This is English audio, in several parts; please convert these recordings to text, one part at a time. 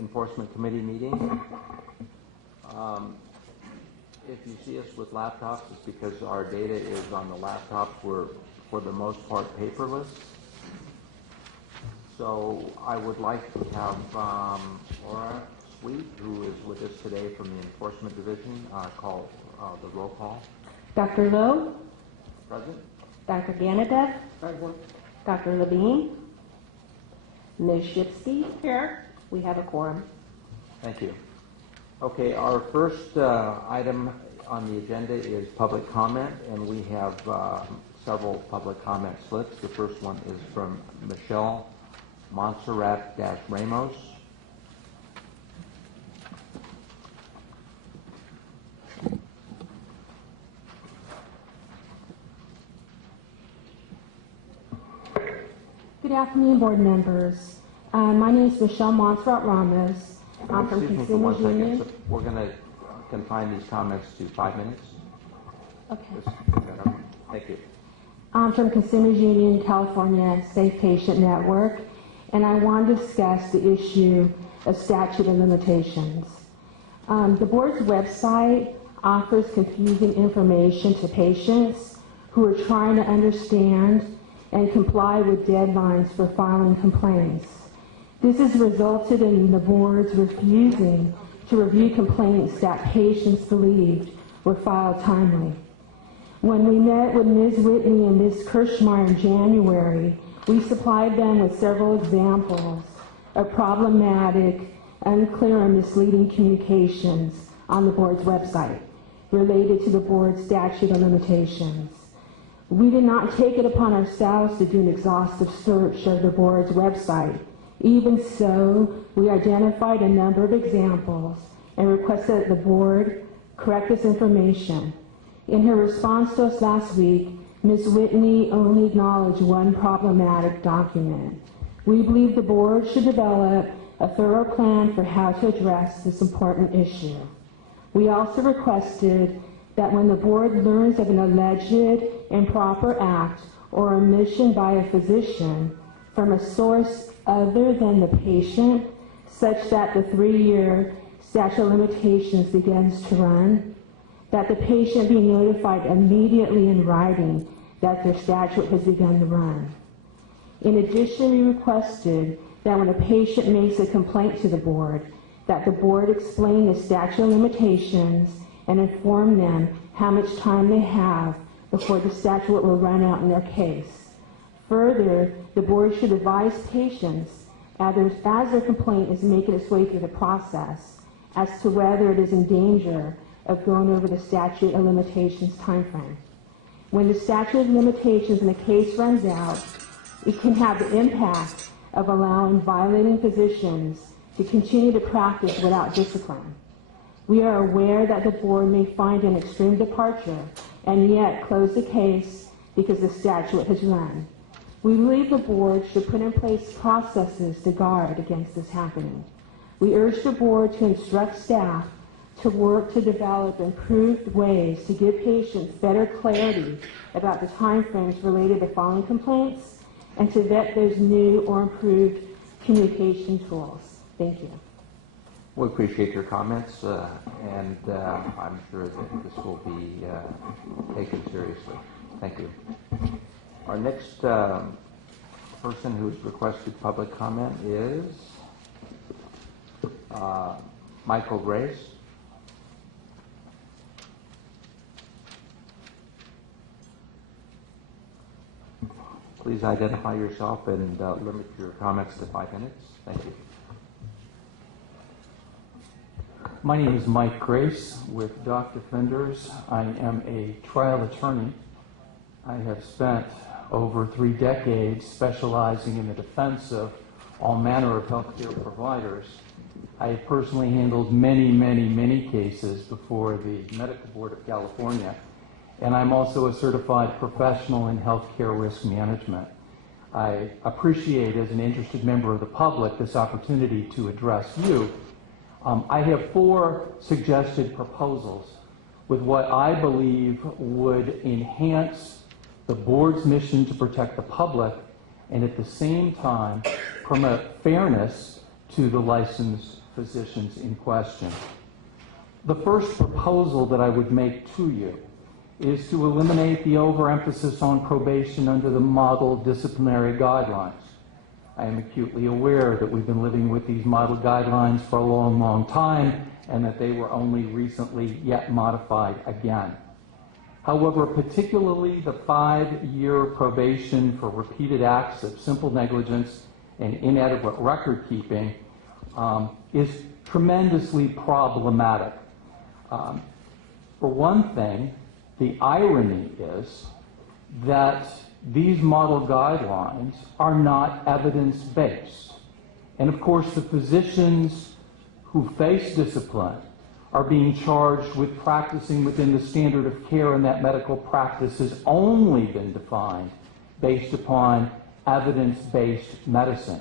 Enforcement Committee meeting. If you see us with laptops, it's because our data is on the laptops. We're, for the most part, paperless. So I would like to have Laura Sweet, who is with us today from the Enforcement Division, call the roll call. Dr. Lowe? Present. Dr. Ganadev? Present. Dr. Levine? Ms. Shipsky? Here. We have a quorum. Thank you. Okay, our first item on the agenda is public comment, and we have several public comment slips. The first one is from Michelle Montserrat-Ramos. Good afternoon, board members. My name is Michelle Montserrat-Ramos. I'm from Consumers Union. So we're going to confine these comments to 5 minutes. Okay. Thank you. I'm from Consumers Union, California Safe Patient Network, and I want to discuss the issue of statute of limitations. The board's website offers confusing information to patients who are trying to understand and comply with deadlines for filing complaints. This has resulted in the boards refusing to review complaints that patients believed were filed timely. When we met with Ms. Whitney and Ms. Kirschmeyer in January, we supplied them with several examples of problematic, unclear, and misleading communications on the board's website related to the board's statute of limitations. We did not take it upon ourselves to do an exhaustive search of the board's website. Even so, we identified a number of examples and requested that the board correct this information. In her response to us last week, Ms. Whitney only acknowledged one problematic document. We believe the board should develop a thorough plan for how to address this important issue. We also requested that when the board learns of an alleged improper act or omission by a physician from a source other than the patient, such that the 3-year statute of limitations begins to run, that the patient be notified immediately in writing that their statute has begun to run. In addition, we requested that when a patient makes a complaint to the board, that the board explain the statute of limitations and inform them how much time they have before the statute will run out in their case. Further, the board should advise patients as their complaint is making its way through the process as to whether it is in danger of going over the statute of limitations timeframe. When the statute of limitations in a case runs out, it can have the impact of allowing violating physicians to continue to practice without discipline. We are aware that the board may find an extreme departure and yet close the case because the statute has run. We believe the board should put in place processes to guard against this happening. We urge the board to instruct staff to work to develop improved ways to give patients better clarity about the timeframes related to filing complaints and to vet those new or improved communication tools. Thank you. We appreciate your comments, and I'm sure that this will be taken seriously. Thank you. Our next person who's requested public comment is Michael Grace. Please identify yourself and limit your comments to 5 minutes. Thank you. My name is Mike Grace with Dock Defenders. I am a trial attorney. I have spent over 3 decades specializing in the defense of all manner of healthcare providers. I have personally handled many cases before the Medical Board of California, and I'm also a certified professional in healthcare risk management. I appreciate, as an interested member of the public, this opportunity to address you. I have 4 suggested proposals with what I believe would enhance the board's mission to protect the public and at the same time promote fairness to the licensed physicians in question. The first proposal that I would make to you is to eliminate the overemphasis on probation under the model disciplinary guidelines. I am acutely aware that we've been living with these model guidelines for a long, long time, and that they were only recently yet modified again. However, particularly the 5-year probation for repeated acts of simple negligence and inadequate record keeping is tremendously problematic. For one thing, the irony is that these model guidelines are not evidence-based. And of course, the physicians who face discipline are being charged with practicing within the standard of care, and that medical practice has only been defined based upon evidence-based medicine.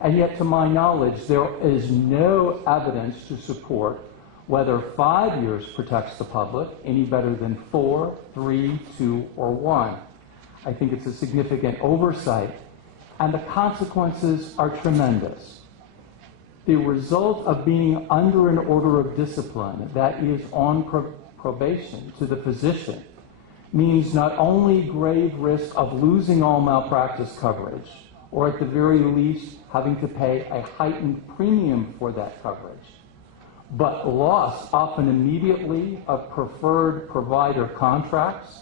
And yet, to my knowledge, there is no evidence to support whether 5 years protects the public any better than 4, 3, 2, or 1. I think it's a significant oversight, and the consequences are tremendous. The result of being under an order of discipline that is on probation to the physician means not only grave risk of losing all malpractice coverage, or at the very least having to pay a heightened premium for that coverage, but loss often immediately of preferred provider contracts,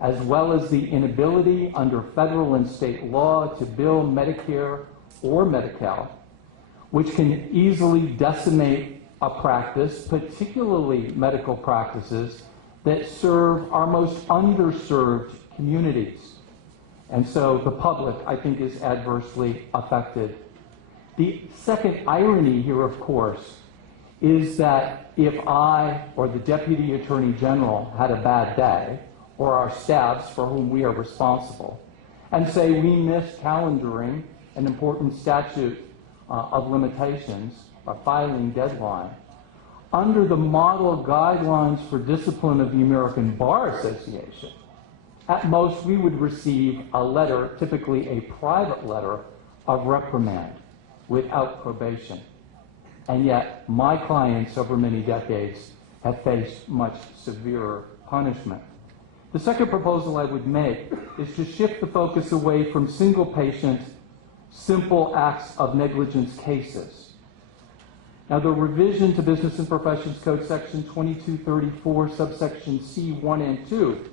as well as the inability under federal and state law to bill Medicare or Medi-Cal, which can easily decimate a practice, particularly medical practices that serve our most underserved communities. And so the public, I think, is adversely affected. The second irony here, of course, is that if I or the Deputy Attorney General had a bad day, or our staffs for whom we are responsible, and say we missed calendaring an important statute of limitations, a filing deadline, under the model guidelines for discipline of the American Bar Association, at most we would receive a letter, typically a private letter, of reprimand without probation. And yet my clients over many decades have faced much severer punishment. The second proposal I would make is to shift the focus away from single patient, simple acts of negligence cases. Now, the revision to Business and Professions Code Section 2234, subsection C 1 and 2,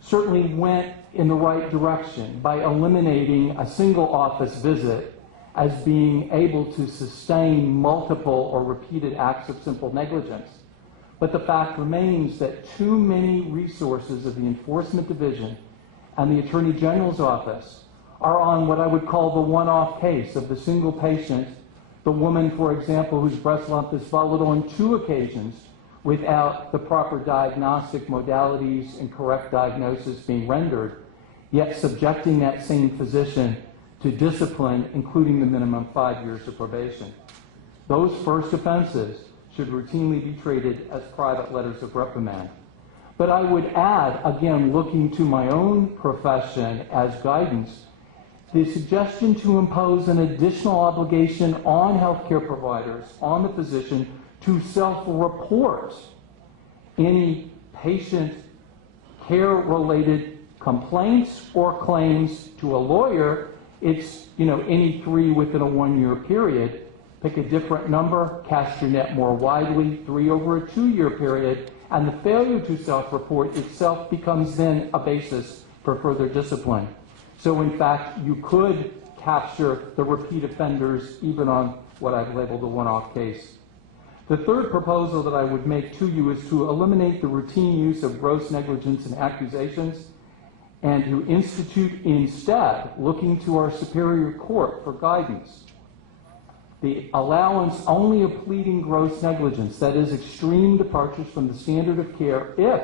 certainly went in the right direction by eliminating a single office visit as being able to sustain multiple or repeated acts of simple negligence. But the fact remains that too many resources of the Enforcement Division and the Attorney General's Office are on what I would call the one-off case of the single patient, the woman, for example, whose breast lump is swallowed on 2 occasions without the proper diagnostic modalities and correct diagnosis being rendered, yet subjecting that same physician to discipline, including the minimum 5 years of probation. Those first offenses should routinely be treated as private letters of reprimand. But I would add, again, looking to my own profession as guidance, the suggestion to impose an additional obligation on healthcare providers, on the physician, to self-report any patient care-related complaints or claims to a lawyer. It's, any 3 within a 1-year period. Pick a different number, cast your net more widely, 3 over a 2-year period, and the failure to self-report itself becomes then a basis for further discipline. So in fact, you could capture the repeat offenders even on what I've labeled a one-off case. The third proposal that I would make to you is to eliminate the routine use of gross negligence and accusations, and to institute instead, looking to our Superior Court for guidance, the allowance only of pleading gross negligence, that is, extreme departures from the standard of care, if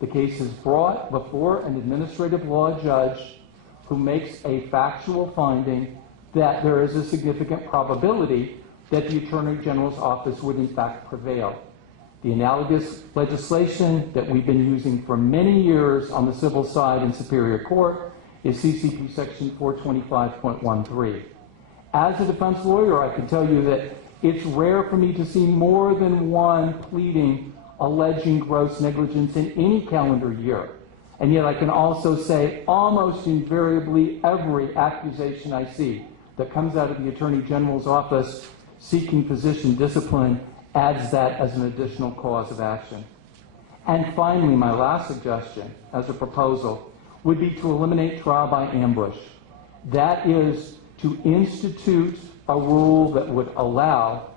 the case is brought before an administrative law judge who makes a factual finding that there is a significant probability that the Attorney General's office would in fact prevail. The analogous legislation that we've been using for many years on the civil side in Superior Court is CCP Section 425.13. As a defense lawyer, I can tell you that It's rare for me to see more than one pleading alleging gross negligence in any calendar year. And yet I can also say almost invariably every accusation I see that comes out of the Attorney General's office seeking physician discipline adds that as an additional cause of action. And finally, my last suggestion as a proposal would be to eliminate trial by ambush. That is to institute a rule that would allow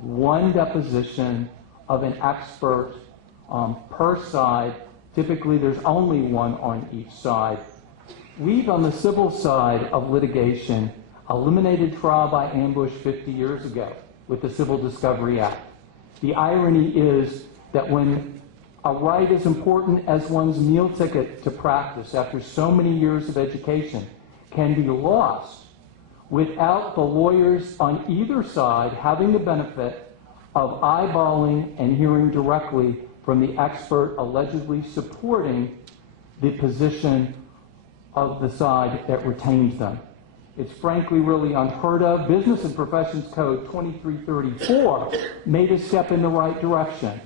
one deposition of an expert per side. Typically, there's only one on each side. We've, on the civil side of litigation, eliminated trial by ambush 50 years ago with the Civil Discovery Act. The irony is that when a right as important as one's meal ticket to practice after so many years of education can be lost without the lawyers on either side having the benefit of eyeballing and hearing directly from the expert allegedly supporting the position of the side that retains them. It's frankly really unheard of. Business and Professions Code 2334 made a step in the right direction.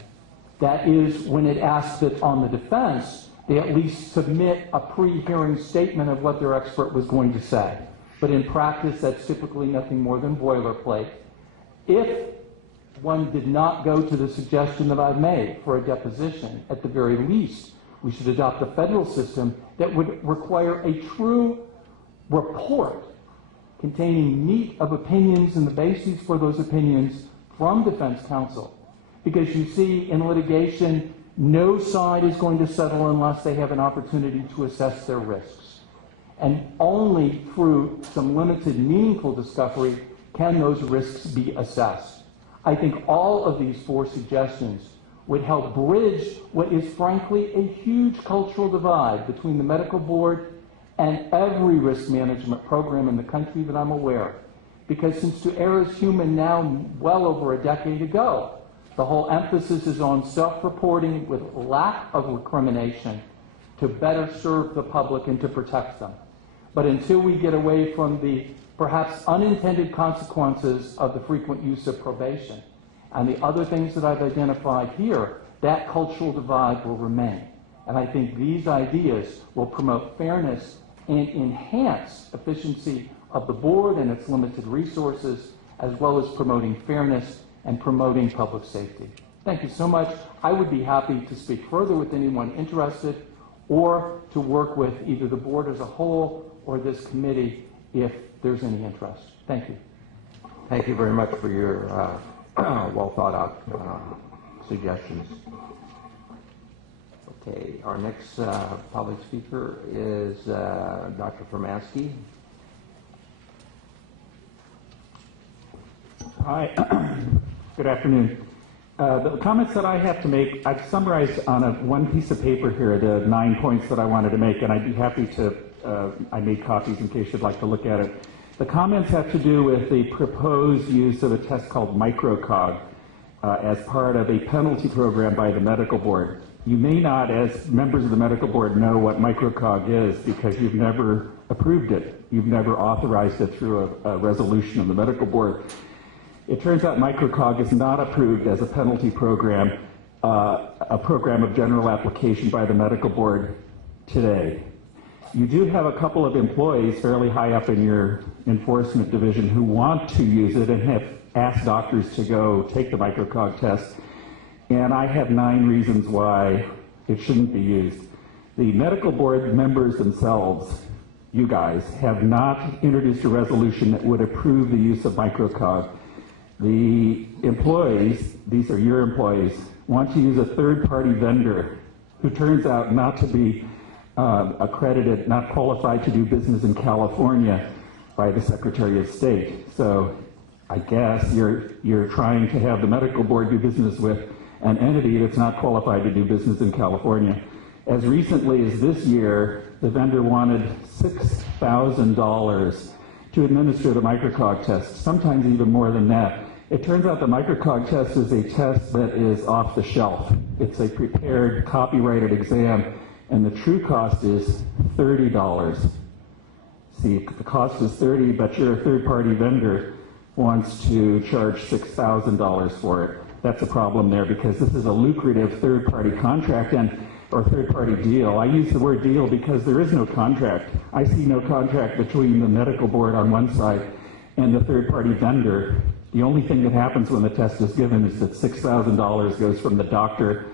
That is, when it asked that on the defense, they at least submit a pre-hearing statement of what their expert was going to say. But in practice, that's typically nothing more than boilerplate. If one did not go to the suggestion that I've made for a deposition, at the very least, we should adopt a federal system that would require a true report containing meat of opinions and the bases for those opinions from defense counsel. Because you see, in litigation, no side is going to settle unless they have an opportunity to assess their risks. And only through some limited, meaningful discovery can those risks be assessed. I think all of these four suggestions would help bridge what is frankly a huge cultural divide between the medical board and every risk management program in the country that I'm aware. Because since to err is human now well over a decade ago, the whole emphasis is on self-reporting with lack of recrimination to better serve the public and to protect them. But until we get away from the perhaps unintended consequences of the frequent use of probation and the other things that I've identified here, that cultural divide will remain. And I think these ideas will promote fairness and enhance efficiency of the board and its limited resources, as well as promoting fairness and promoting public safety. Thank you so much. I would be happy to speak further with anyone interested or to work with either the board as a whole or this committee if there's any interest. Thank you. Thank you very much for your well thought out suggestions. Okay, our next public speaker is Dr. Formansky. Hi, good afternoon. The comments that I have to make, I've summarized on one piece of paper here, the 9 points that I wanted to make, and I'd be happy to, I made copies in case you'd like to look at it. The comments have to do with the proposed use of a test called MicroCog as part of a penalty program by the medical board. You may not, as members of the medical board, know what MicroCog is because you've never approved it. You've never authorized it through a resolution of the medical board. It turns out MicroCog is not approved as a penalty program, a program of general application by the medical board today. You do have a couple of employees fairly high up in your enforcement division who want to use it and have asked doctors to go take the MicroCog test. And I have 9 reasons why it shouldn't be used. The medical board members themselves, you guys, have not introduced a resolution that would approve the use of MicroCog. The employees, these are your employees, want to use a third-party vendor who turns out not to be accredited, not qualified to do business in California by the Secretary of State. So I guess you're trying to have the medical board do business with an entity that's not qualified to do business in California. As recently as this year, the vendor wanted $6,000 to administer the MicroCog test, sometimes even more than that. It turns out the MicroCog test is a test that is off the shelf. It's a prepared, copyrighted exam, and the true cost is $30. See, the cost is $30, but you're a third-party vendor. wants to charge $6,000 for it. That's a problem there because this is a lucrative third-party contract or third-party deal. I use the word deal because there is no contract. I see no contract between the medical board on one side and the third-party vendor. The only thing that happens when the test is given is that $6,000 goes from the doctor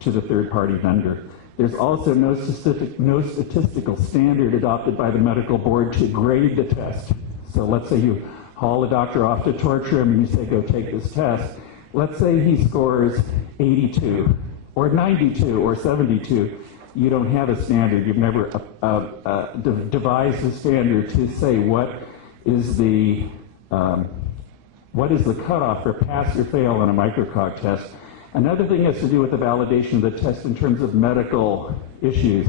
to the third-party vendor. There's also no statistical standard adopted by the medical board to grade the test. So let's say you haul a doctor off to torture him and you say, go take this test. Let's say he scores 82 or 92 or 72. You don't have a standard. You've never devised a standard to say what is the cutoff for pass or fail on a microcog test. Another thing has to do with the validation of the test in terms of medical issues.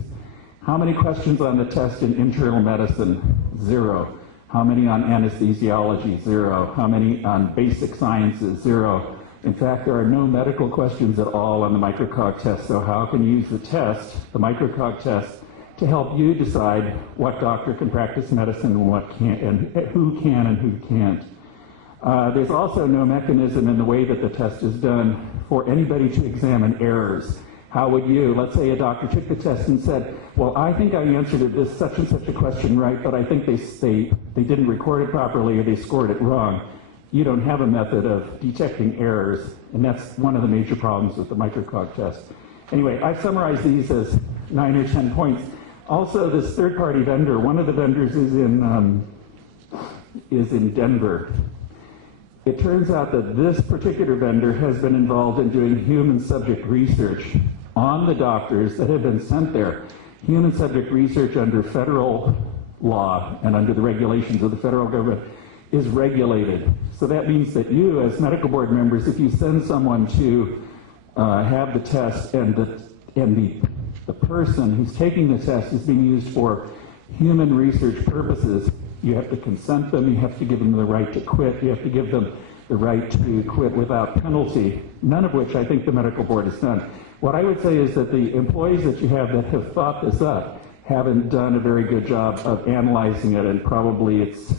How many questions on the test in internal medicine? 0. How many on anesthesiology? 0. How many on basic sciences? 0. In fact, there are no medical questions at all on the microcog test, so how can you use the test, the microcog test, to help you decide what doctor can practice medicine and what can't, and who can and who can't? There's also no mechanism in the way that the test is done for anybody to examine errors. How would you, let's say a doctor took the test and said, well, I think I answered this such and such a question right, but I think they didn't record it properly or they scored it wrong. You don't have a method of detecting errors, and that's one of the major problems with the microcog test. Anyway, I've summarized these as 9 or 10 points. Also, this third-party vendor, one of the vendors is in Denver. It turns out that this particular vendor has been involved in doing human subject research on the doctors that have been sent there. Human subject research under federal law and under the regulations of the federal government is regulated. So that means that you, as medical board members, if you send someone to have the test and the person who's taking the test is being used for human research purposes, you have to consent them, you have to give them the right to quit, you have to give them the right to quit without penalty, none of which I think the medical board has done. What I would say is that the employees that you have that have thought this up haven't done a very good job of analyzing it, and probably it's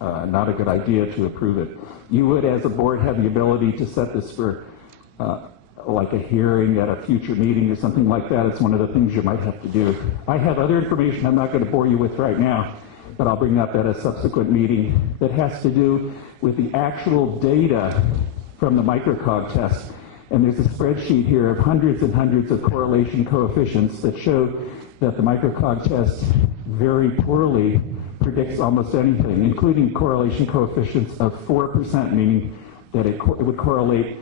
not a good idea to approve it. You would, as a board, have the ability to set this for like a hearing at a future meeting or something like that. It's one of the things you might have to do. I have other information I'm not going to bore you with right now, but I'll bring up at a subsequent meeting that has to do with the actual data from the microcog test. And there's a spreadsheet here of hundreds and hundreds of correlation coefficients that show that the microcog test very poorly predicts almost anything, including correlation coefficients of 4%, meaning that it would correlate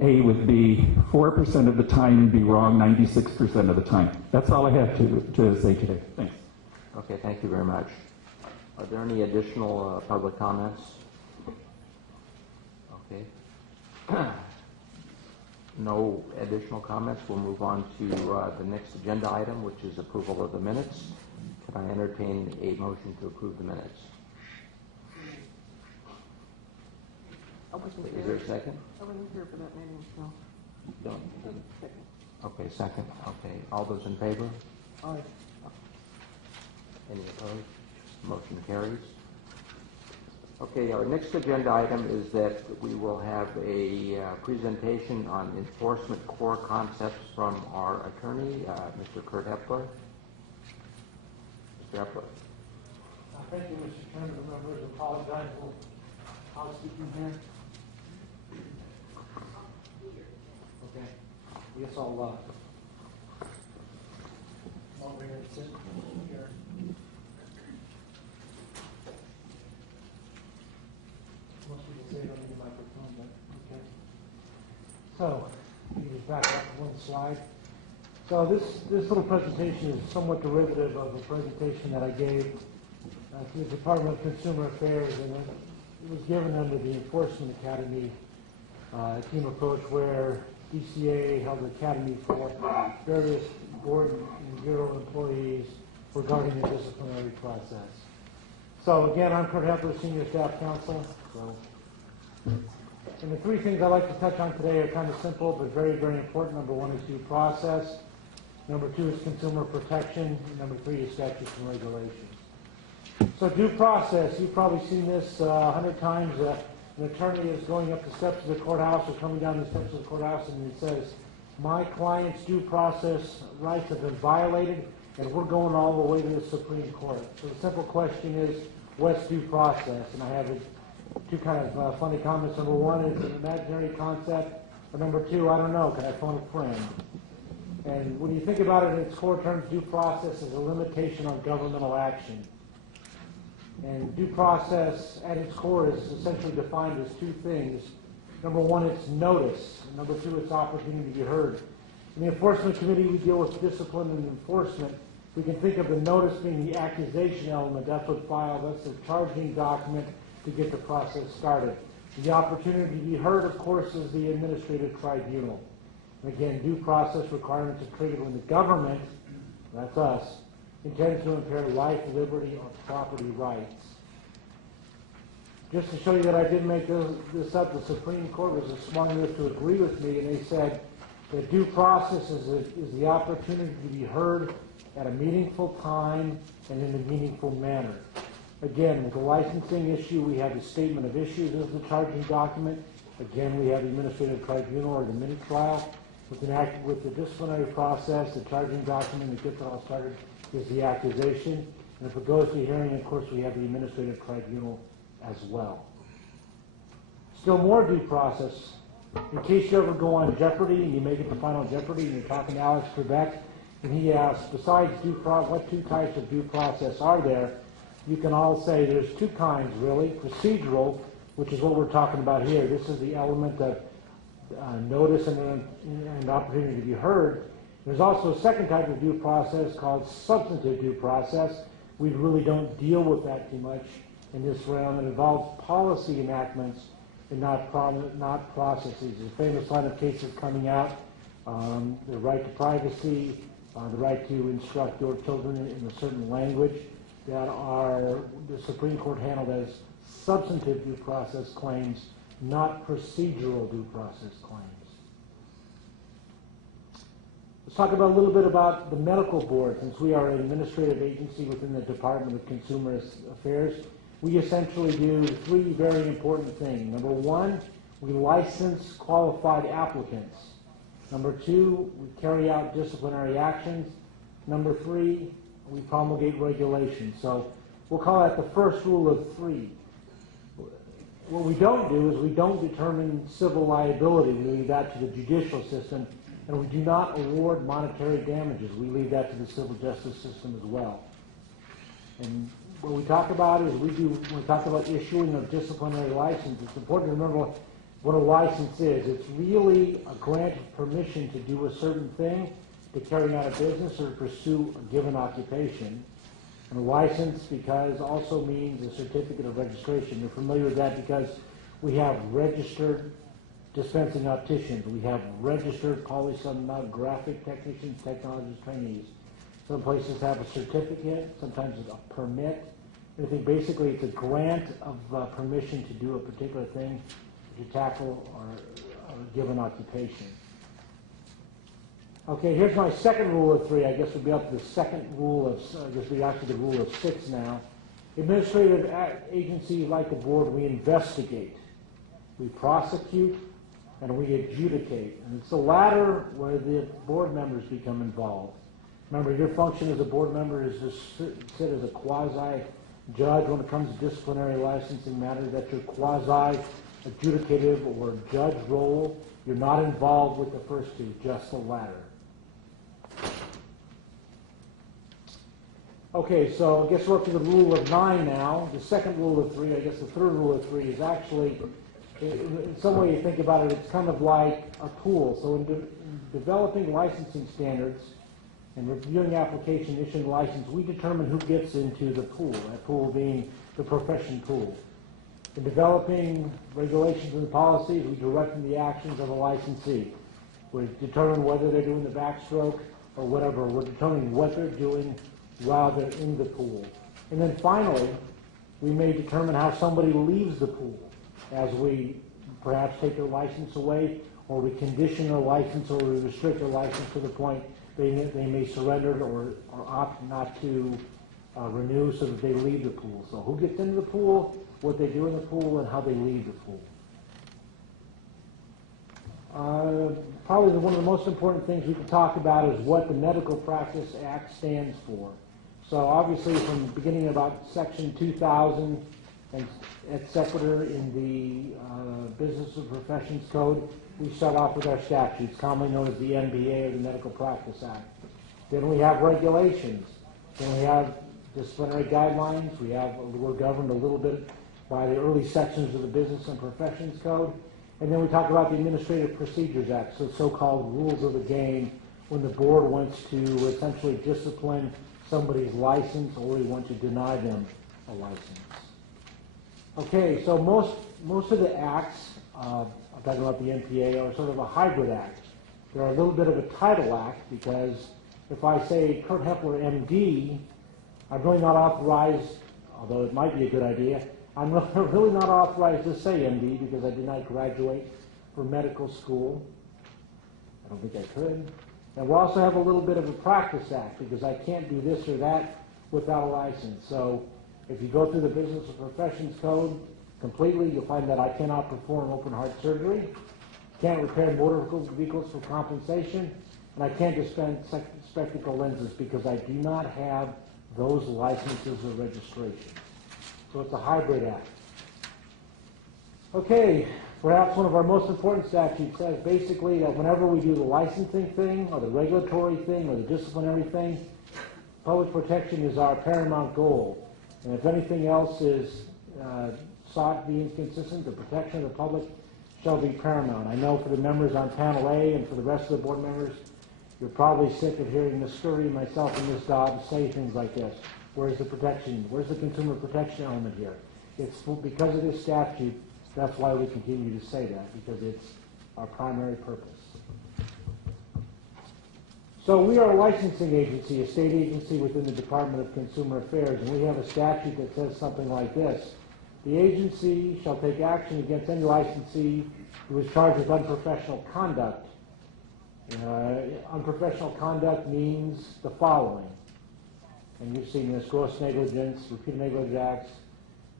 A with B 4% of the time and be wrong 96% of the time. That's all I have to say today. Thanks. Okay, thank you very much. Are there any additional public comments? Okay. No additional comments. We'll move on to the next agenda item, which is approval of the minutes. Can I entertain a motion to approve the minutes? Is there a second? I wasn't here for that meeting, so. No. Okay, second. Okay. All those in favor? Aye. Any opposed? Motion carries. Okay, our next agenda item is that we will have a presentation on enforcement core concepts from our attorney, Mr. Kurt Hepler. Mr. Hepler. Thank you, Mr. Chairman. The members apologize for housekeeping here. Okay. Yes, I'll bring it sit here. Most people say don't need a microphone, but okay. So, let me just back up one slide. So this little presentation is somewhat derivative of a presentation that I gave to the Department of Consumer Affairs, and it was given under the Enforcement Academy team approach, where DCA held an academy for various board and bureau employees regarding the disciplinary process. So again, I'm Kurt Hepler, Senior Staff Counsel. And the three things I'd like to touch on today are kind of simple, but very, very important. Number one is due process. Number two is consumer protection. And number three is statutes and regulations. So due process, you've probably seen this 100 times. an attorney is going up the steps of the courthouse or coming down the steps of the courthouse and it says, my client's due process rights have been violated and we're going all the way to the Supreme Court. So the simple question is, what's due process? And I have two kind of funny comments. Number one, it's an imaginary concept. Or number two, I don't know, can I phone a friend? And when you think about it in its core terms, due process is a limitation on governmental action. And due process at its core is essentially defined as two things. Number one, it's notice. And number two, it's opportunity to be heard. In the Enforcement Committee, we deal with discipline and enforcement. We can think of the notice being the accusation element. That's what filed. That's the charging document to get the process started. The opportunity to be heard, of course, is the administrative tribunal. And again, due process requirements are triggered when the government, that's us, intends to impair life, liberty, or property rights. Just to show you that I didn't make this up, the Supreme Court was smart enough to agree with me, and they said that due process is the opportunity to be heard at a meaningful time and in a meaningful manner. Again, with the licensing issue, we have the statement of issues as the charging document. Again, we have the administrative tribunal or the mini trial. With the disciplinary process, the charging document that gets it all started is the accusation. And if it goes to hearing, of course, we have the administrative tribunal as well. Still more due process. In case you ever go on Jeopardy and you make it to Final Jeopardy and you're talking to Alex Trebek, and he asks, besides what two types of due process are there? You can all say there's two kinds, really. Procedural, which is what we're talking about here. This is the element of notice and opportunity to be heard. There's also a second type of due process called substantive due process. We really don't deal with that too much in this realm. It involves policy enactments and not processes. There's a famous line of cases coming out, the right to privacy, the right to instruct your children in a certain language, that are the Supreme Court handled as substantive due process claims, not procedural due process claims. Let's talk a little bit about the medical board. Since we are an administrative agency within the Department of Consumer Affairs, we essentially do three very important things. Number one, we license qualified applicants. Number two, we carry out disciplinary actions. Number three, we promulgate regulations. So we'll call that the first rule of three. What we don't do is we don't determine civil liability. We leave that to the judicial system, and we do not award monetary damages. We leave that to the civil justice system as well. And what we talk about is when we talk about issuing of disciplinary license, it's important to remember what a license is. It's really a grant of permission to do a certain thing, to carry out a business or to pursue a given occupation. And a license also means a certificate of registration. You're familiar with that because we have registered dispensing opticians. We have registered polysomnographic technicians, technologists, trainees. Some places have a certificate, sometimes it's a permit. I think basically it's a grant of permission to do a particular thing, to tackle or a given occupation. Okay, here's my second rule of three. I guess we'll be up to the second rule of, I guess we're actually the rule of six now. Administrative agencies like the board, we investigate, we prosecute, and we adjudicate. And it's the latter where the board members become involved. Remember, your function as a board member is to sit as a quasi-judge when it comes to disciplinary licensing matters. That's your quasi-adjudicative or judge role. You're not involved with the first two, just the latter. Okay, so I guess we're up to the rule of 9 now. The second rule of 3, I guess the third rule of 3 is actually, in some way you think about it, it's kind of like a pool. So in developing licensing standards and reviewing application, issuing license, we determine who gets into the pool, that pool being the profession pool. In developing regulations and policies, we direct the actions of a licensee. We determine whether they're doing the backstroke or whatever. We're determining what they're doing while they're in the pool. And then finally, we may determine how somebody leaves the pool, as we perhaps take their license away, or we condition their license, or we restrict their license to the point they may surrender it or opt not to renew so that they leave the pool. So who gets into the pool? what they do in the pool, and how they leave the pool. Probably one of the most important things we can talk about is what the Medical Practice Act stands for. So obviously from the beginning about Section 2000 and et cetera in the Business and Professions Code, we start off with our statutes, commonly known as the MBA or the Medical Practice Act. Then we have regulations. Then we have disciplinary guidelines. We're governed a little bit by the early sections of the Business and Professions Code. And then we talk about the Administrative Procedures Act, so so-called rules of the game when the board wants to essentially discipline somebody's license or we want to deny them a license. Okay, so most of the acts, I'm talking about the NPA, are sort of a hybrid act. They're a little bit of a title act because if I say Kurt Hepler, MD, I'm really not authorized, although it might be a good idea, I'm really not authorized to say MD because I did not graduate from medical school. I don't think I could. And we also have a little bit of a practice act because I can't do this or that without a license. So if you go through the Business and Professions Code completely, you'll find that I cannot perform open heart surgery, can't repair motor vehicles for compensation, and I can't dispense spectacle lenses because I do not have those licenses or registration. So it's a hybrid act. Okay, perhaps one of our most important statutes says basically that whenever we do the licensing thing or the regulatory thing or the disciplinary thing, public protection is our paramount goal. And if anything else is sought to be inconsistent, the protection of the public shall be paramount. I know for the members on panel A and for the rest of the board members, you're probably sick of hearing Ms. Scurry, myself, and Ms. Dobbs say things like this. Where's the protection? Where's the consumer protection element here? It's because of this statute, that's why we continue to say that, because it's our primary purpose. So we are a licensing agency, a state agency within the Department of Consumer Affairs, and we have a statute that says something like this. The agency shall take action against any licensee who is charged with unprofessional conduct. Unprofessional conduct means the following. And you've seen this: gross negligence, repeated negligence acts,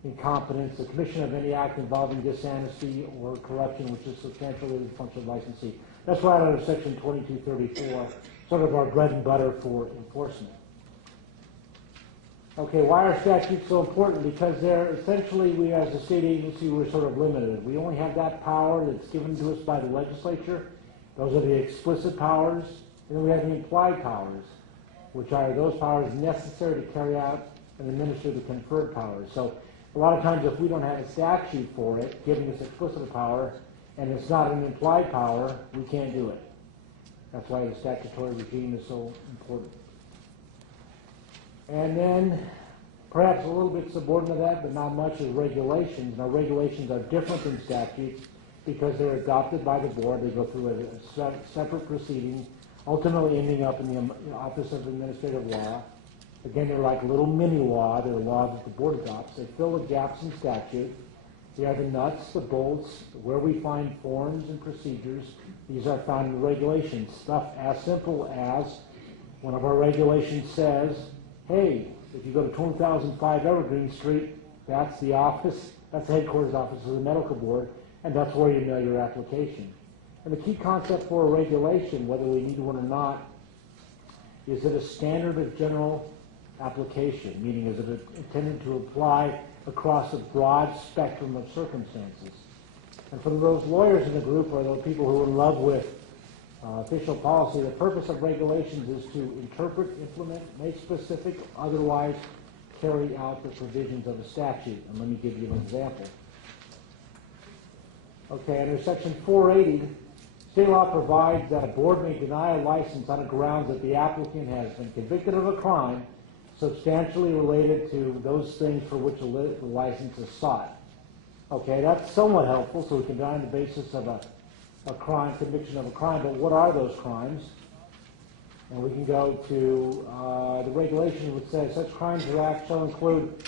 incompetence, the commission of any act involving dishonesty or corruption which is substantially related to the function of licensee. That's right out of Section 2234, sort of our bread and butter for enforcement. Okay, why are statutes so important? Because they're essentially, we as a state agency, we're sort of limited. We only have that power that's given to us by the legislature. Those are the explicit powers. And then we have the implied powers, which are those powers necessary to carry out and administer the conferred powers. So a lot of times if we don't have a statute for it, giving us explicit power, and it's not an implied power, we can't do it. That's why the statutory regime is so important. And then, perhaps a little bit subordinate to that, but not much, is regulations. Now, regulations are different than statutes because they're adopted by the board. They go through a separate proceeding, ultimately ending up in the Office of Administrative Law. Again, they're like little mini law. They're laws that the board adopts. They fill the gaps in statute. They are the nuts, the bolts, where we find forms and procedures. These are found in the regulations. Stuff as simple as one of our regulations says, hey, if you go to 2005 Evergreen Street, that's the office, that's the headquarters office of the medical board, and that's where you mail your application. And the key concept for a regulation, whether we need one or not, is it a standard of general application, meaning is it intended to apply across a broad spectrum of circumstances. And for those lawyers in the group or those people who are in love with official policy, the purpose of regulations is to interpret, implement, make specific, otherwise carry out the provisions of a statute. And let me give you an example. Okay, under Section 480, state law provides that a board may deny a license on the grounds that the applicant has been convicted of a crime substantially related to those things for which a license is sought. Okay, that's somewhat helpful, so we can deny on the basis of a crime, conviction of a crime, but what are those crimes? And we can go to the regulation which says such crimes or acts shall include,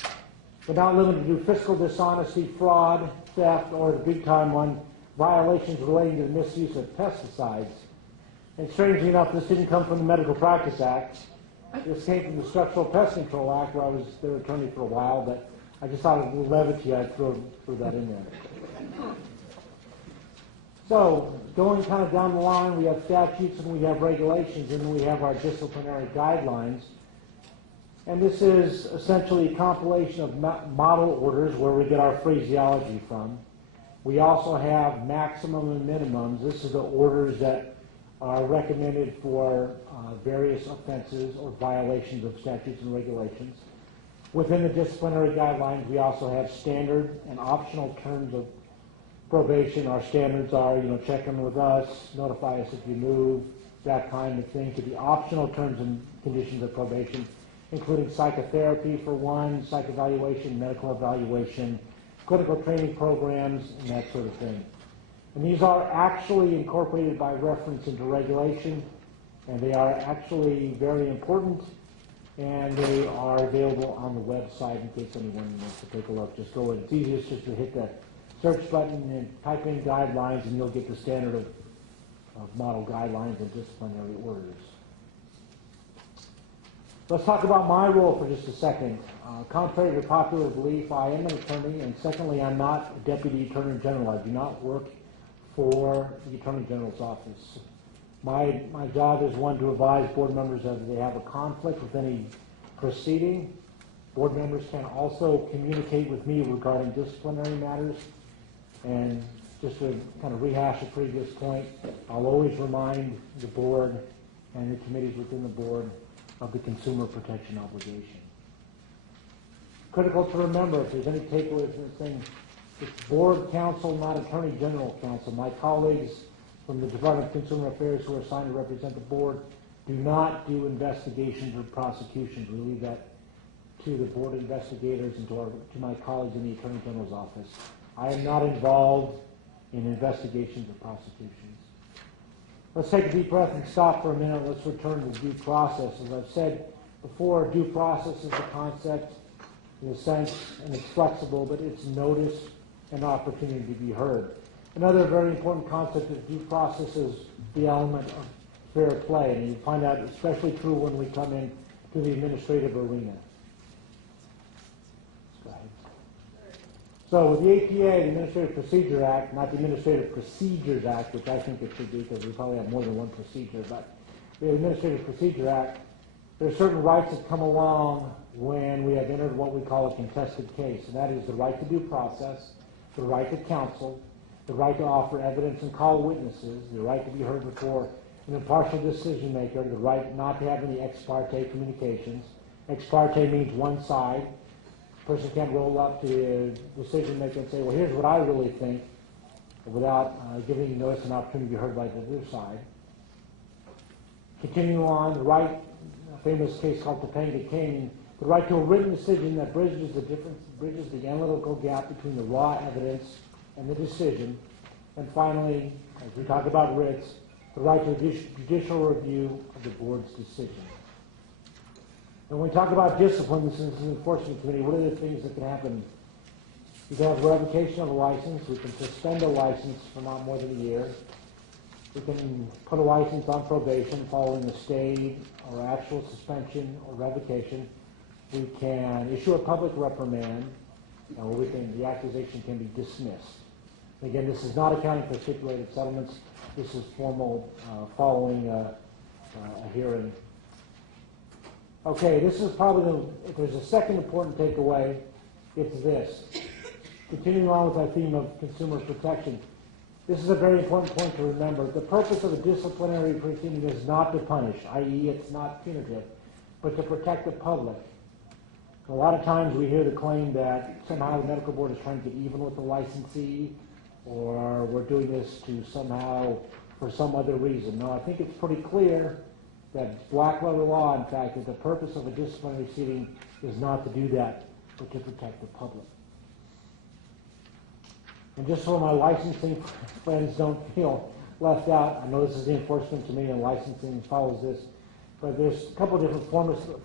but not limited to fiscal dishonesty, fraud, theft, or the big time one, violations relating to the misuse of pesticides. And strangely enough, this didn't come from the Medical Practice Act. This came from the Structural Pest Control Act, where I was their attorney for a while, but I just thought of levity, I'd throw that in there. So, going kind of down the line, we have statutes and we have regulations, and then we have our disciplinary guidelines. And this is essentially a compilation of model orders where we get our phraseology from. We also have maximum and minimums. This is the orders that are recommended for various offenses or violations of statutes and regulations. Within the disciplinary guidelines, we also have standard and optional terms of probation. Our standards are, check in with us, notify us if you move, that kind of thing. To the optional terms and conditions of probation, including psychotherapy for one, psych evaluation, medical evaluation, clinical training programs, and that sort of thing. And these are actually incorporated by reference into regulation, and they are actually very important, and they are available on the website in case anyone wants to take a look. Just go in. It's easiest just to hit that search button and type in guidelines, and you'll get the standard of model guidelines and disciplinary orders. Let's talk about my role for just a second. Contrary to popular belief, I am an attorney, and secondly, I'm not a deputy attorney general. I do not work for the attorney general's office. My job is one to advise board members if they have a conflict with any proceeding. Board members can also communicate with me regarding disciplinary matters. And just to kind of rehash a previous point, I'll always remind the board and the committees within the board of the consumer protection obligation. Critical to remember, if there's any takeaways from this thing, it's board counsel, not attorney general counsel. My colleagues from the Department of Consumer Affairs who are assigned to represent the board do not do investigations or prosecutions. We leave that to the board investigators and to my colleagues in the attorney general's office. I am not involved in investigations or prosecutions. Let's take a deep breath and stop for a minute. Let's return to due process. As I've said before, due process is a concept in a sense, and it's flexible, but it's notice and opportunity to be heard. Another very important concept of due process is the element of fair play, and you find that especially true when we come in to the administrative arena. Go ahead. So with the APA, the Administrative Procedure Act, not the Administrative Procedures Act, which I think it should be because we probably have more than one procedure, but the Administrative Procedure Act, there are certain rights that come along when we have entered what we call a contested case, and that is the right to due process, the right to counsel, the right to offer evidence and call witnesses, the right to be heard before an impartial decision maker, the right not to have any ex parte communications. Ex parte means one side. A person can't roll up to the decision maker and say, well, here's what I really think, without giving notice and opportunity to be heard by the other side. Continuing on, the right, a famous case called Topanga Canyon, the right to a written decision that bridges the analytical gap between the raw evidence and the decision. And finally, as we talk about writs, the right to judicial review of the board's decision. And when we talk about discipline, this is an enforcement committee, what are the things that can happen? You can have revocation of a license. We can suspend a license for not more than a year. We can put a license on probation following a stay or actual suspension or revocation. We can issue a public reprimand, and the accusation can be dismissed. Again, this is not accounting for stipulated settlements. This is formal following a hearing. Okay, this is probably if there's a second important takeaway, it's this. Continuing on with our theme of consumer protection, this is a very important point to remember. The purpose of a disciplinary proceeding is not to punish, i.e. it's not punitive, but to protect the public. A lot of times we hear the claim that somehow the medical board is trying to get even with the licensee, or we're doing this to somehow, for some other reason. No, I think it's pretty clear that black letter law, in fact, that the purpose of a disciplinary proceeding is not to do that, but to protect the public. And just so my licensing friends don't feel left out, I know this is the enforcement committee and licensing follows this, but there's a couple of different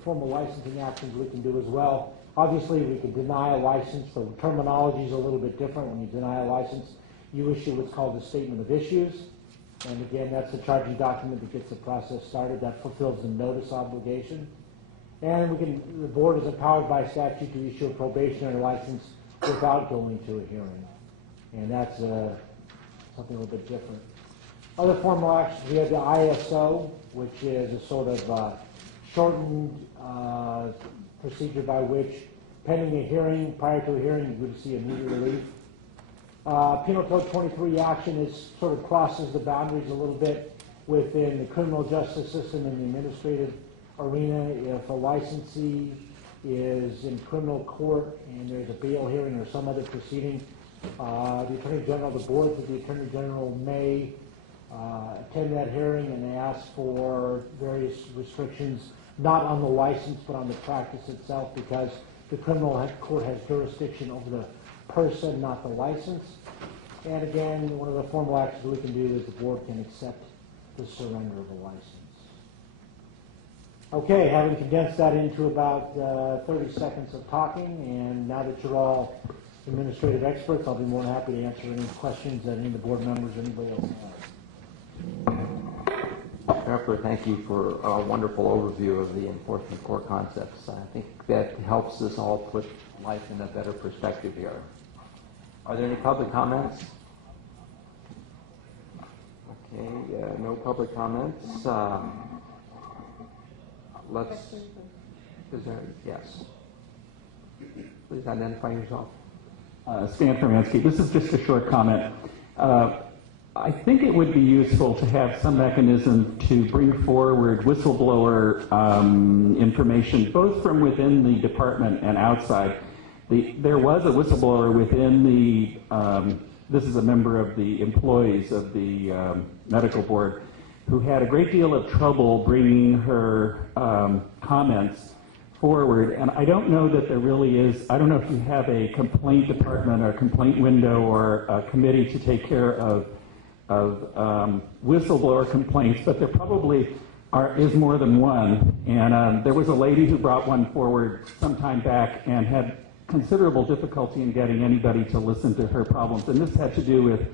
formal licensing actions we can do as well. Obviously, we can deny a license. The terminology is a little bit different. When you deny a license, you issue what's called a statement of issues. And again, that's the charging document that gets the process started. That fulfills the notice obligation. And the board is empowered by statute to issue a probationary license without going to a hearing. And that's something a little bit different. Other formal actions, we have the ISO, which is a sort of shortened procedure by which, pending a hearing, prior to a hearing, you would see immediate relief. Penal Code 23 action sort of crosses the boundaries a little bit within the criminal justice system and the administrative arena. If a licensee is in criminal court and there's a bail hearing or some other proceeding, the Attorney General, the board of the Attorney General may attend that hearing and ask for various restrictions, not on the license but on the practice itself, because the criminal court has jurisdiction over the person, not the license. And again, one of the formal actions we can do is the board can accept the surrender of a license. Okay, having condensed that into about 30 seconds of talking, and now that you're all administrative experts, I'll be more than happy to answer any questions that any of the board members or anybody else has. Director, thank you for a wonderful overview of the enforcement core concepts. I think that helps us all put life in a better perspective here. Are there any public comments? Okay, no public comments. Yes. Please identify yourself. Stan Fermansky. This is just a short comment. I think it would be useful to have some mechanism to bring forward whistleblower information, both from within the department and outside. There was a whistleblower within the, this is a member of the employees of the medical board, who had a great deal of trouble bringing her comments forward. And I don't know that there really is, I don't know if you have a complaint department or a complaint window or a committee to take care of whistleblower complaints, but there probably is more than one. And there was a lady who brought one forward some time back and had considerable difficulty in getting anybody to listen to her problems. And this had to do with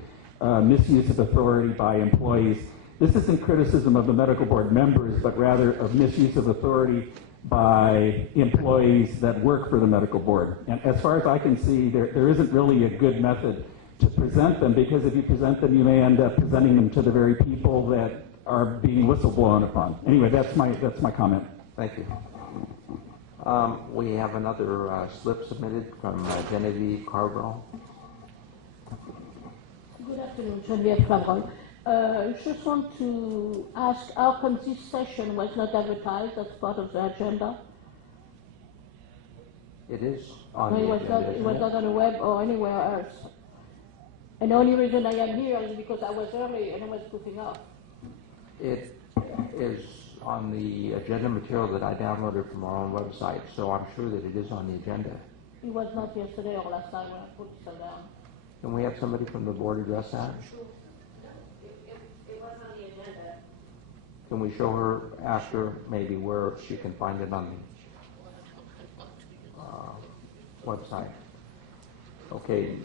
misuse of authority by employees. This isn't criticism of the medical board members, but rather of misuse of authority by employees that work for the medical board. And as far as I can see, there isn't really a good method to present them, because if you present them, you may end up presenting them to the very people that are being whistleblown upon. Anyway, that's my comment. Thank you. We have another slip submitted from Genevieve Carville. Good afternoon, Genevieve Carville. Just want to ask how come this session was not advertised as part of the agenda? It is on No, the it was agenda. not, it isn't was it? not on the web or anywhere else. And the only reason I am here is because I was early and I was goofing off. It is on the agenda material that I downloaded from our own website, so I'm sure that it is on the agenda. It was not yesterday or last time when I put it down. Can we have somebody from the board address that? It was on the agenda. Can we show her after maybe where she can find it on the website? Okay,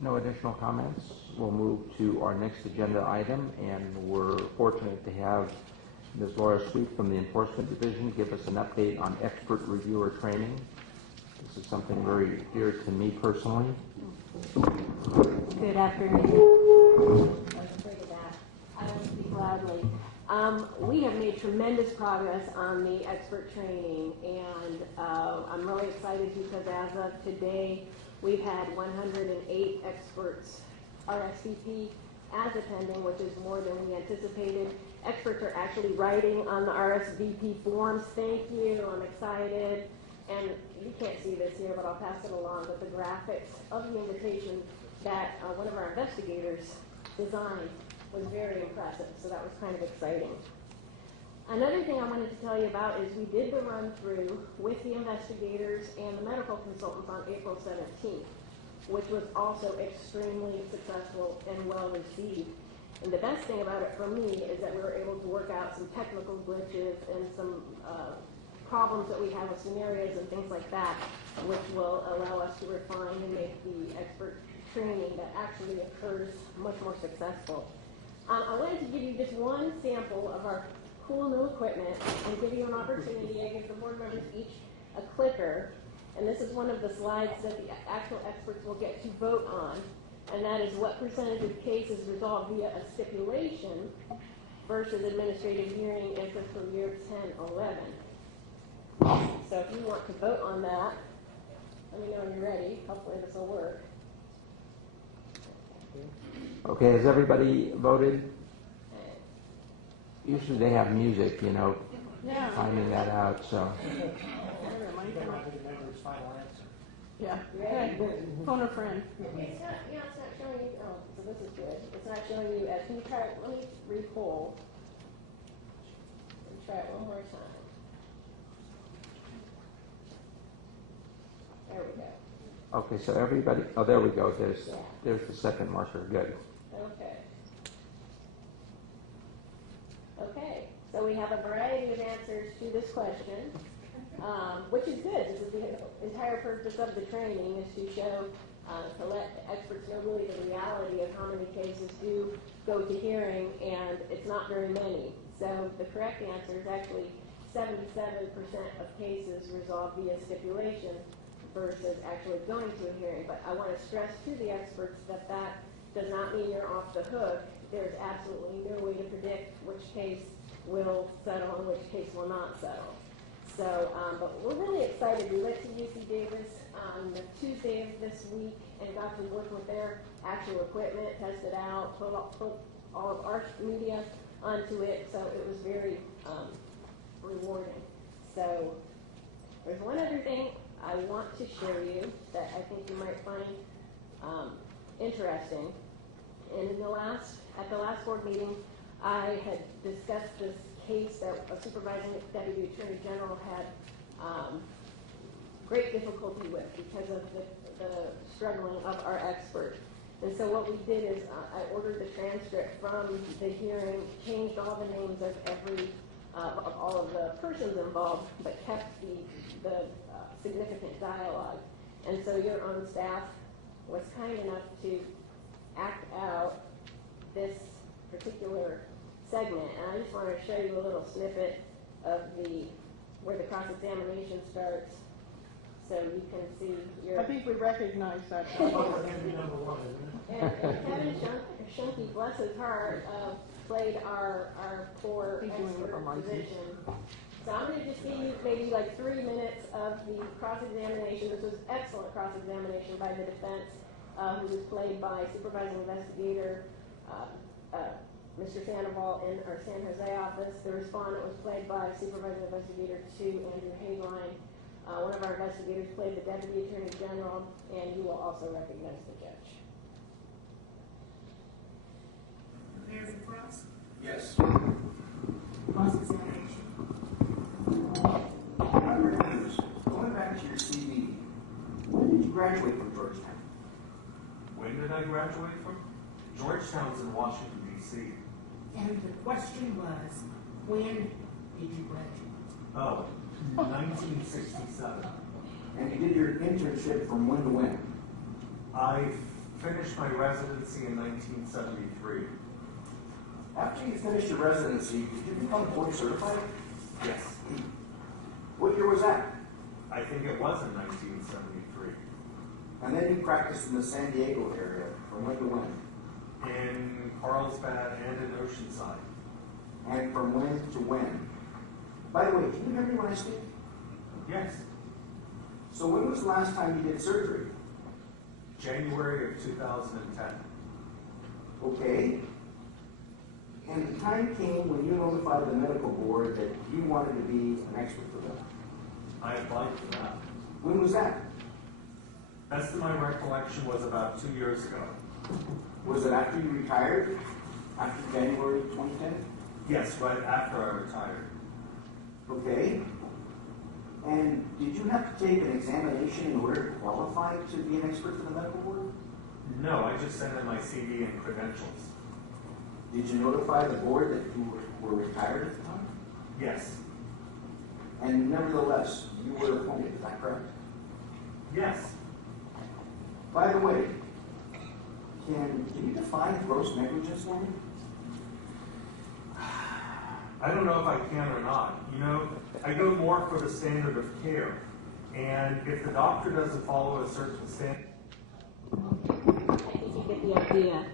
no additional comments. We'll move to our next agenda item, and we're fortunate to have Ms. Laura Sweet from the Enforcement Division give us an update on expert reviewer training. This is something very dear to me personally. Good afternoon. I was afraid of that. I will speak loudly. We have made tremendous progress on the expert training, and I'm really excited because as of today, we've had 108 experts RSVP as attending, which is more than we anticipated. Experts are actually writing on the RSVP forms. Thank you. I'm excited. And you can't see this here, but I'll pass it along. But the graphics of the invitation that one of our investigators designed was very impressive. So that was kind of exciting. Another thing I wanted to tell you about is we did the run through with the investigators and the medical consultants on April 17th, which was also extremely successful and well received. And the best thing about it for me is that we were able to work out some technical glitches and some problems that we have with scenarios and things like that, which will allow us to refine and make the expert training that actually occurs much more successful. I wanted to give you just one sample of our cool new equipment and give you an opportunity. I give the board members each a clicker, and this is one of the slides that the actual experts will get to vote on, and that is what percentage of cases resolved via a stipulation versus administrative hearing in fiscal year 10-11. So if you want to vote on that, let me know when you're ready. Hopefully this will work. Okay, has everybody voted? Usually they have music, Yeah. timing that out, so. Then I think the member's final answer. Yeah. Okay. Phone a friend. It's not, it's not showing you, oh, so this is good. It's not showing you, can you try it, let me re-poll. Let me try it one more time. There we go. Okay, so everybody, oh, there we go. There's the second marker. Good. Okay. Okay, so we have a variety of answers to this question, which is good. This is the entire purpose of the training, is to show, to let experts know really the reality of how many cases do go to hearing, and it's not very many. So the correct answer is actually 77% of cases resolved via stipulation versus actually going to a hearing. But I want to stress to the experts that that does not mean you're off the hook. There's absolutely no way to predict which case will settle and which case will not settle. So, but we're really excited. We went to UC Davis on the Tuesday of this week and got to work with their actual equipment, test it out, put all of our media onto it. So it was very rewarding. So there's one other thing I want to show you that I think you might find interesting. And at the last board meeting, I had discussed this case that a supervising deputy attorney general had great difficulty with because of the struggling of our expert. And so what we did is I ordered the transcript from the hearing, changed all the names of all of the persons involved, but kept the significant dialogue. And so your own staff was kind enough to act out this particular segment. And I just want to show you a little snippet of where the cross-examination starts, so you can see your... I think we recognize that. Oh, that's gonna be number one, isn't it? And Kevin Shunke, bless his heart, played our poor He's doing it expert for my position. So I'm going to just give you maybe like 3 minutes of the cross-examination. This was excellent cross-examination by the defense, who was played by supervising investigator Mr. Sandoval in our San Jose office. The respondent was played by supervising investigator 2, Andrew Hageline. One of our investigators played the deputy attorney general, and you will also recognize the judge. Prepared for cross? Yes. Cross-examination. Going back to your CV, when did you graduate from Georgetown? When did I graduate from? Georgetown's in Washington, D.C. And the question was, when did you graduate? Oh, 1967. And you did your internship from when to when? I finished my residency in 1973. After you finished your residency, did you become board certified? Yes. What year was that? I think it was in 1973. And then you practiced in the San Diego area from when to when? In Carlsbad and in Oceanside. And from when to when? By the way, can you hear me when I speak? Yes. So when was the last time you did surgery? January of 2010. Okay. And the time came when you notified the medical board that you wanted to be an expert for them. I applied for that. When was that? Best of my recollection was about 2 years ago. Was it after you retired? After January 2010? Yes, right after I retired. Okay. And did you have to take an examination in order to qualify to be an expert for the medical board? No, I just sent in my CV and credentials. Did you notify the board that you were retired at the time? Yes. And nevertheless, you were appointed, is that correct? Yes. By the way, can you define gross negligence for me? I don't know if I can or not. You know, I go more for the standard of care. And if the doctor doesn't follow a certain standard, I think you get the idea.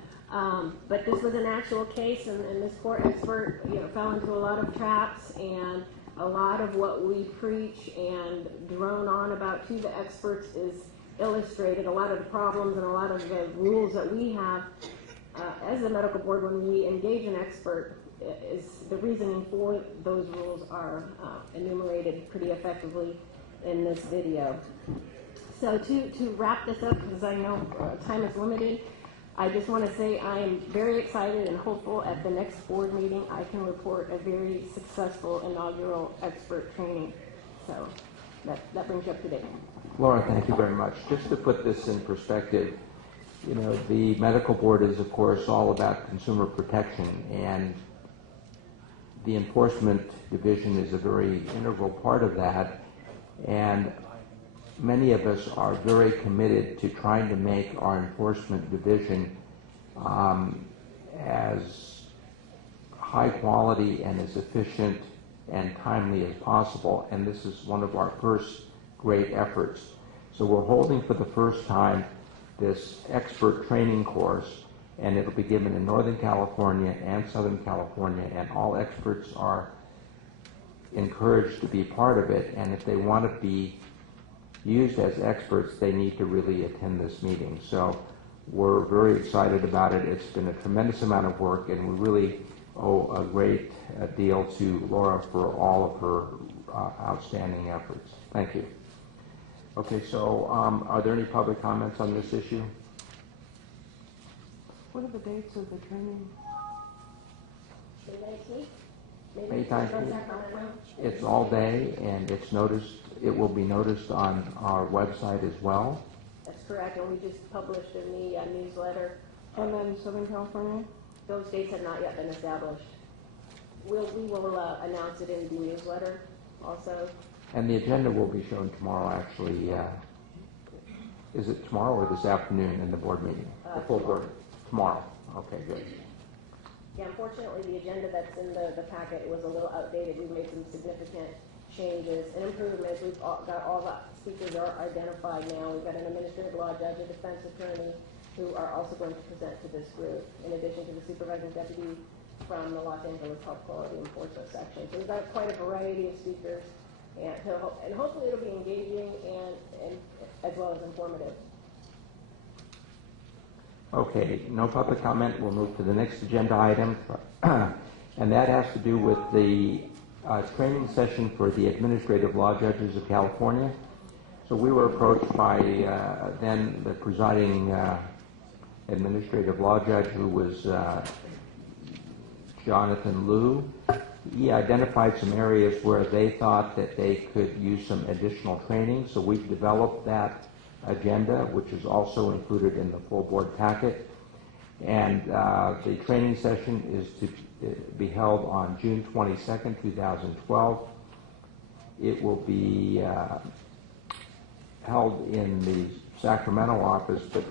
But this was an actual case, and this poor expert, fell into a lot of traps, and a lot of what we preach and drone on about to the experts is illustrated. A lot of the problems and a lot of the rules that we have as a medical board when we engage an expert is the reasoning for those rules are enumerated pretty effectively in this video. So to wrap this up, because I know time is limited, I just want to say I am very excited and hopeful at the next board meeting I can report a very successful inaugural expert training. So that brings you up to date. Laura, thank you very much. Just to put this in perspective, the medical board is, of course, all about consumer protection, and the enforcement division is a very integral part of that. And many of us are very committed to trying to make our enforcement division as high quality and as efficient and timely as possible. And this is one of our first great efforts. So we're holding for the first time this expert training course, and it'll be given in Northern California and Southern California, and all experts are encouraged to be part of it. And if they want to be used as experts, they need to really attend this meeting. So we're very excited about it. It's been a tremendous amount of work, and we really owe a great deal to Laura for all of her outstanding efforts. Thank you. Okay, so are there any public comments on this issue? What are the dates of the training? May 19th. It's all day, and it's noticed. It will be noticed on our website as well. That's correct, and we just published in the newsletter. And then Southern California? Those dates have not yet been established. We will announce it in the newsletter also. And the agenda will be shown tomorrow, actually. Is it tomorrow or this afternoon in the board meeting? The full board? Tomorrow. Okay, good. Yeah, unfortunately, the agenda that's in the packet was a little outdated. We've made some significant changes and improvements. We've got all the speakers are identified now. We've got an administrative law judge, a defense attorney, who are also going to present to this group, in addition to the supervising deputy from the Los Angeles Health Quality Enforcement section. So we've got quite a variety of speakers, and hopefully it'll be engaging and as well as informative. Okay, no public comment. We'll move to the next agenda item, and that has to do with the training session for the administrative law judges of California. So we were approached by then the presiding administrative law judge, who was Jonathan Liu. He identified some areas where they thought that they could use some additional training. So we've developed that agenda, which is also included in the full board packet. And the training session is to be held on June 22nd, 2012. It will be held in the Sacramento office, but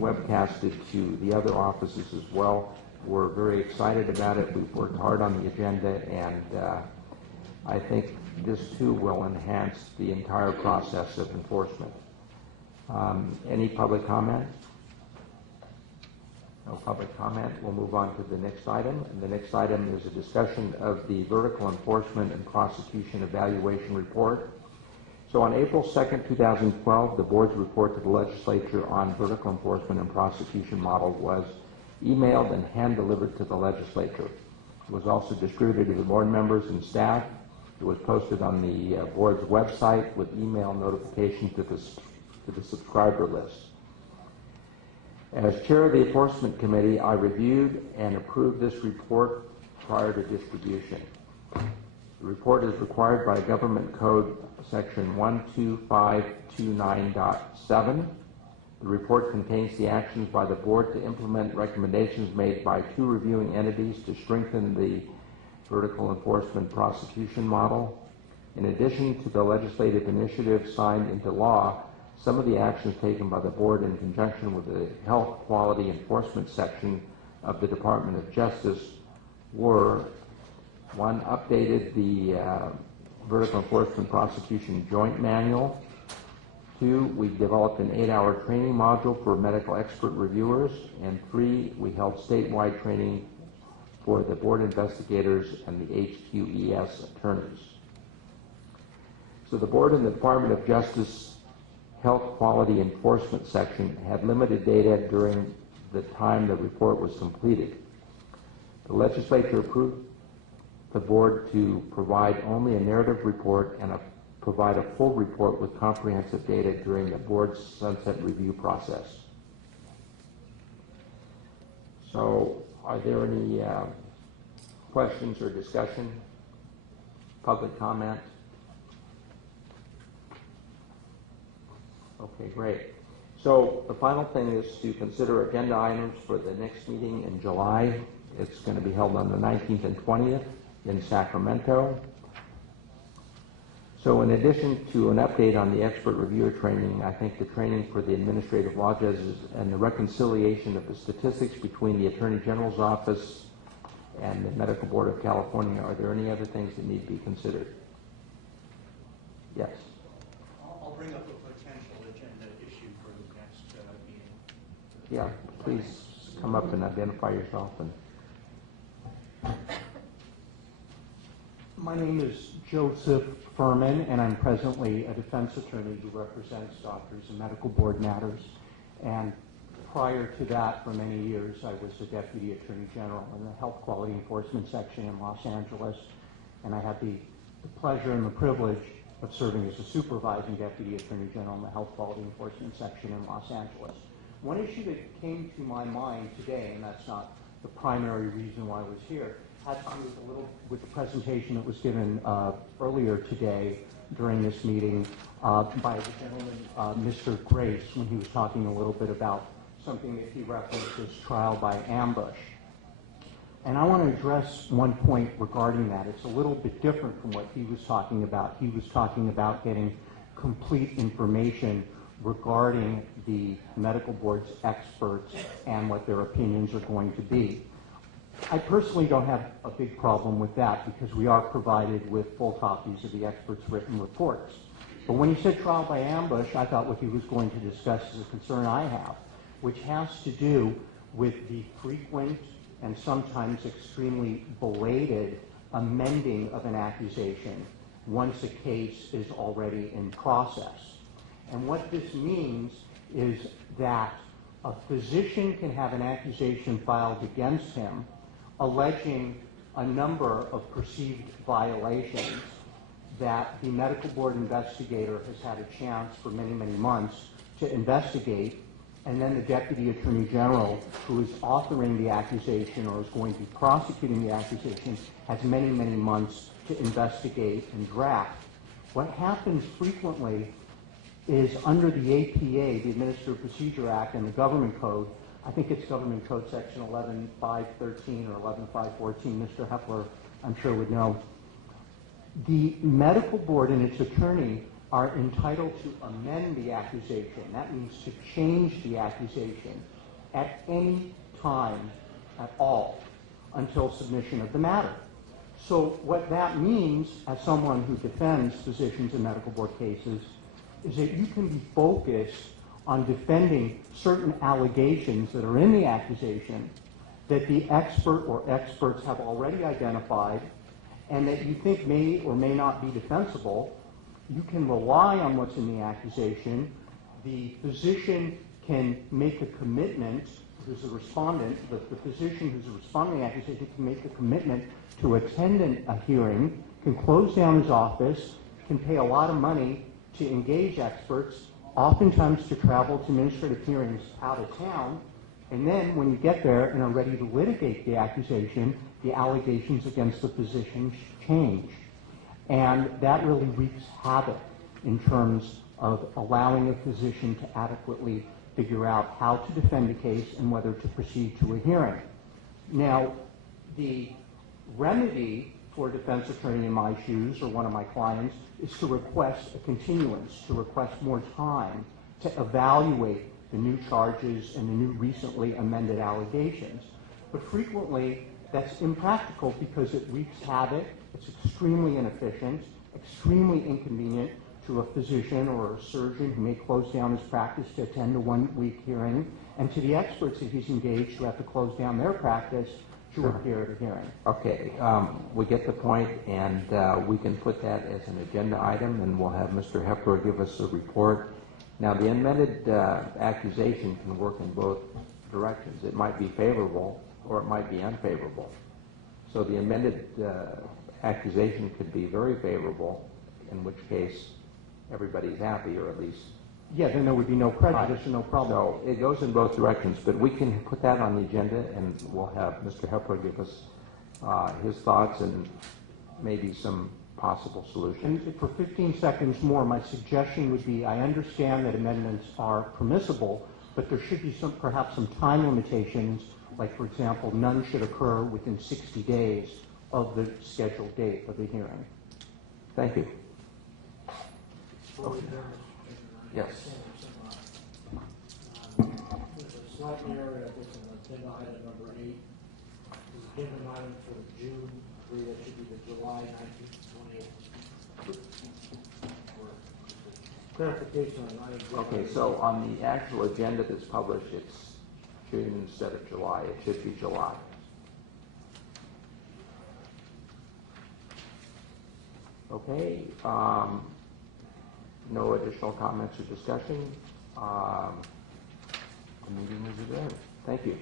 webcasted to the other offices as well. We're very excited about it. We've worked hard on the agenda, and I think this too will enhance the entire process of enforcement. Any public comment? No public comment. We'll move on to the next item. And the next item is a discussion of the Vertical Enforcement and Prosecution Evaluation Report. So on April 2nd, 2012, the board's report to the legislature on vertical enforcement and prosecution model was emailed and hand-delivered to the legislature. It was also distributed to the board members and staff. It was posted on the board's website with email notification to the subscriber list. As chair of the Enforcement Committee, I reviewed and approved this report prior to distribution. The report is required by Government Code Section 12529.7. The report contains the actions by the board to implement recommendations made by two reviewing entities to strengthen the vertical enforcement prosecution model. In addition to the legislative initiative signed into law, some of the actions taken by the board in conjunction with the Health Quality Enforcement section of the Department of Justice were One, updated the Vertical Enforcement Prosecution Joint Manual. 2, we developed an 8-hour training module for medical expert reviewers. And 3, we held statewide training for the board investigators and the HQES attorneys. So the board and the Department of Justice Health Quality Enforcement section had limited data during the time the report was completed. The legislature approved the board to provide only a narrative report and provide a full report with comprehensive data during the board's sunset review process. So, are there any questions or discussion? Public comment? Okay, great. So the final thing is to consider agenda items for the next meeting in July. It's going to be held on the 19th and 20th in Sacramento. So in addition to an update on the expert reviewer training, I think the training for the administrative law judges and the reconciliation of the statistics between the Attorney General's office and the Medical Board of California, are there any other things that need to be considered? Yes. I'll bring up a potential agenda issue for the next meeting. Yeah, please come up and identify yourself. My name is Joseph Furman, and I'm presently a defense attorney who represents doctors in medical board matters. And prior to that, for many years, I was the Deputy Attorney General in the Health Quality Enforcement section in Los Angeles. And I had the pleasure and the privilege of serving as a supervising Deputy Attorney General in the Health Quality Enforcement section in Los Angeles. One issue that came to my mind today, and that's not the primary reason why I was here, had to do with the presentation that was given earlier today during this meeting by the gentleman, Mr. Grace, when he was talking a little bit about something that he referenced as trial by ambush. And I want to address one point regarding that. It's a little bit different from what he was talking about. He was talking about getting complete information regarding the medical board's experts and what their opinions are going to be. I personally don't have a big problem with that because we are provided with full copies of the experts' written reports. But when he said trial by ambush, I thought what he was going to discuss is a concern I have, which has to do with the frequent and sometimes extremely belated amending of an accusation once a case is already in process. And what this means is that a physician can have an accusation filed against him alleging a number of perceived violations that the medical board investigator has had a chance for many, many months to investigate, and then the Deputy Attorney General, who is authoring the accusation or is going to be prosecuting the accusation, has many, many months to investigate and draft. What happens frequently is under the APA, the Administrative Procedure Act, and the Government Code, I think it's Government Code Section 11513 or 11514, Mr. Hepler, I'm sure would know, the medical board and its attorney are entitled to amend the accusation. That means to change the accusation at any time at all until submission of the matter. So what that means, as someone who defends physicians in medical board cases, is that you can be focused on defending certain allegations that are in the accusation that the expert or experts have already identified and that you think may or may not be defensible. You can rely on what's in the accusation. The physician can make a commitment, who's a respondent, the physician who's responding to the accusation can make a commitment to attend a hearing, can close down his office, can pay a lot of money to engage experts, oftentimes to travel to administrative hearings out of town, and then when you get there and are ready to litigate the accusation, the allegations against the physician change. And that really wreaks havoc in terms of allowing a physician to adequately figure out how to defend a case and whether to proceed to a hearing. Now, the remedy for a defense attorney in my shoes or one of my clients is to request a continuance, to request more time to evaluate the new charges and the new recently amended allegations. But frequently, That's impractical because it wreaks havoc, it's extremely inefficient, extremely inconvenient to a physician or a surgeon who may close down his practice to attend a one-week hearing, and to the experts that he's engaged who have to close down their practice to appear at a hearing. Okay, we get the point, and we can put that as an agenda item, and we'll have Mr. Hepler give us a report. Now, the amended accusation can work in both directions. It might be favorable, or it might be unfavorable. So the amended accusation could be very favorable, in which case everybody's happy, or at least... Yeah, then there would be no prejudice and no problem. So it goes in both directions, but we can put that on the agenda, and we'll have Mr. Hepler give us his thoughts and maybe some possible solutions. And for 15 seconds more, my suggestion would be, I understand that amendments are permissible, but there should be perhaps some time limitations, like, for example, none should occur within 60 days of the scheduled date of the hearing. Thank you. Yes. There's a slight error, I think, in agenda item number 8. The agenda item for June 3, that should be the July 19th, 28th. Clarification on item. Okay, so on the actual agenda that's published, it's June instead of July. It should be July. Okay, no additional comments or discussion. The meeting is adjourned. Thank you.